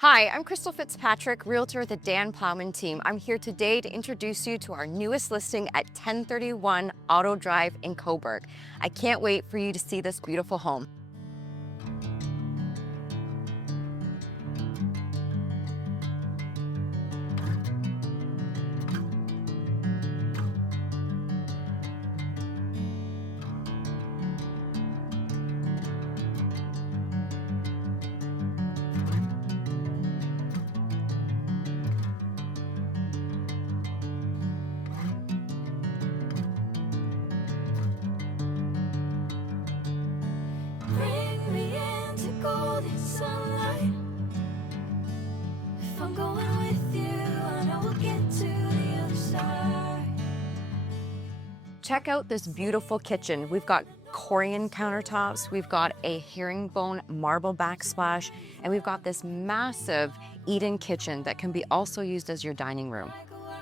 Hi, I'm Crystal Fitzpatrick, realtor at the Dan Plowman team. I'm here today to introduce you to our newest listing at 1031 Auto Drive in Cobourg. I can't wait for you to see this beautiful home. Bring me into golden sunlight. If I'm going with you, I know we'll get to the other side. Check out this beautiful kitchen. We've got Corian countertops, we've got a herringbone marble backsplash, and we've got this massive eat-in kitchen that can be also used as your dining room. Like a wildfire.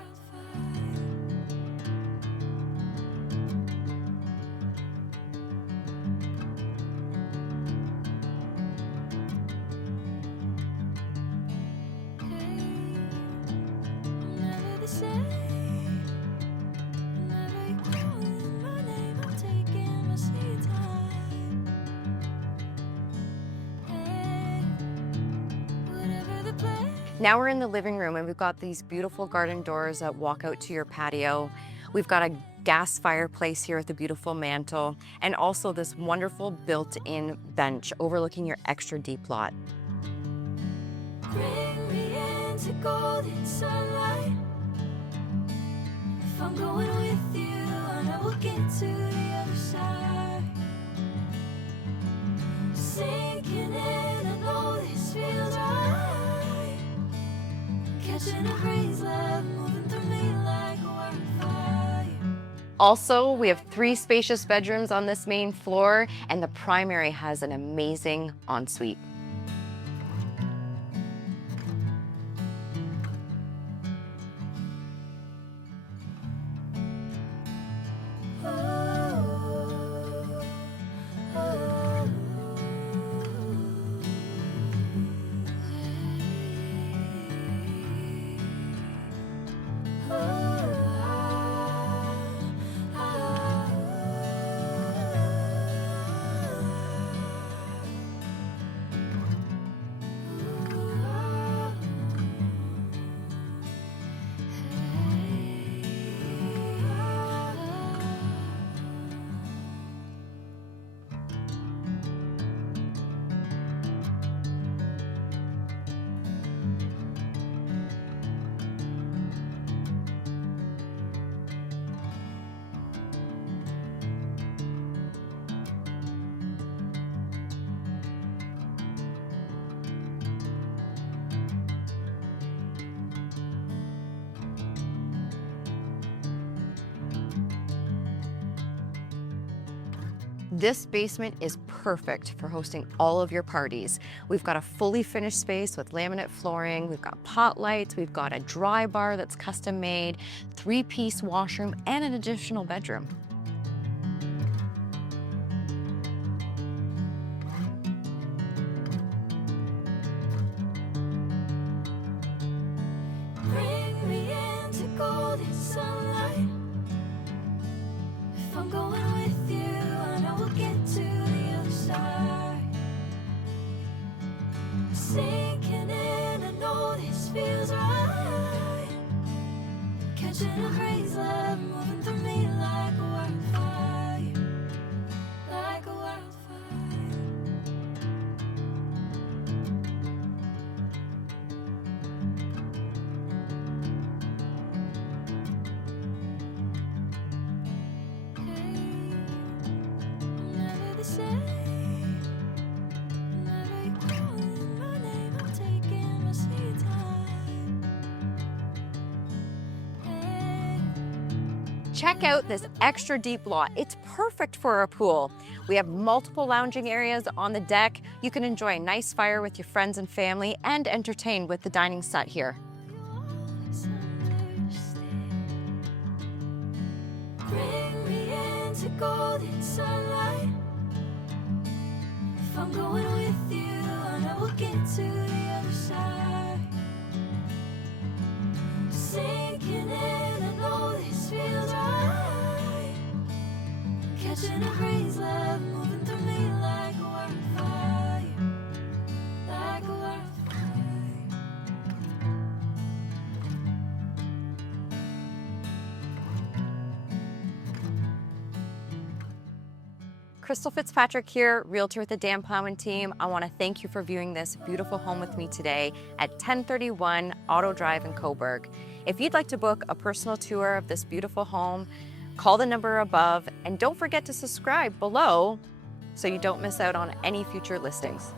I'm never the same. Whenever you're calling my name, I'm taking my sweet time. Hey, whatever the plan. Now we're in the living room and we've got these beautiful garden doors that walk out to your patio. We've got a gas fireplace here with a beautiful mantle and also this wonderful built-in bench overlooking your extra deep lot. Bring me into golden sunlight. If I'm going with you, I know we'll get to the other side. Sinking in, I know this feels right. Catching a breeze, love moving through me like a wildfire. Also, we have 3 spacious bedrooms on this main floor and the primary has an amazing ensuite. This basement is perfect for hosting all of your parties. We've got a fully finished space with laminate flooring, we've got pot lights, we've got a dry bar that's custom made, 3-piece washroom, and an additional bedroom. Bring me into golden sunlight. If I'm going with you, I know we'll get to the other side. Sinking in, I know this feels right. Catching a breeze, love moving through me like a wildfire. Like a wildfire. I'm never the same. Whenever you're calling my name, I'm taking my sweet time. Hey, Check out this extra deep lot. It's perfect for a pool. We have multiple lounging areas on the deck. You can enjoy a nice fire with your friends and family and entertain with the dining set here. you always understand. Bring me into golden sunlight. If I'm going with you, I know we'll get to the other side. Crystal Fitzpatrick here, Realtor with the Dan Plowman team. I want to thank you for viewing this beautiful home with me today at 1031 Auto Drive in Cobourg. If you'd like to book a personal tour of this beautiful home, call the number above and don't forget to subscribe below so you don't miss out on any future listings.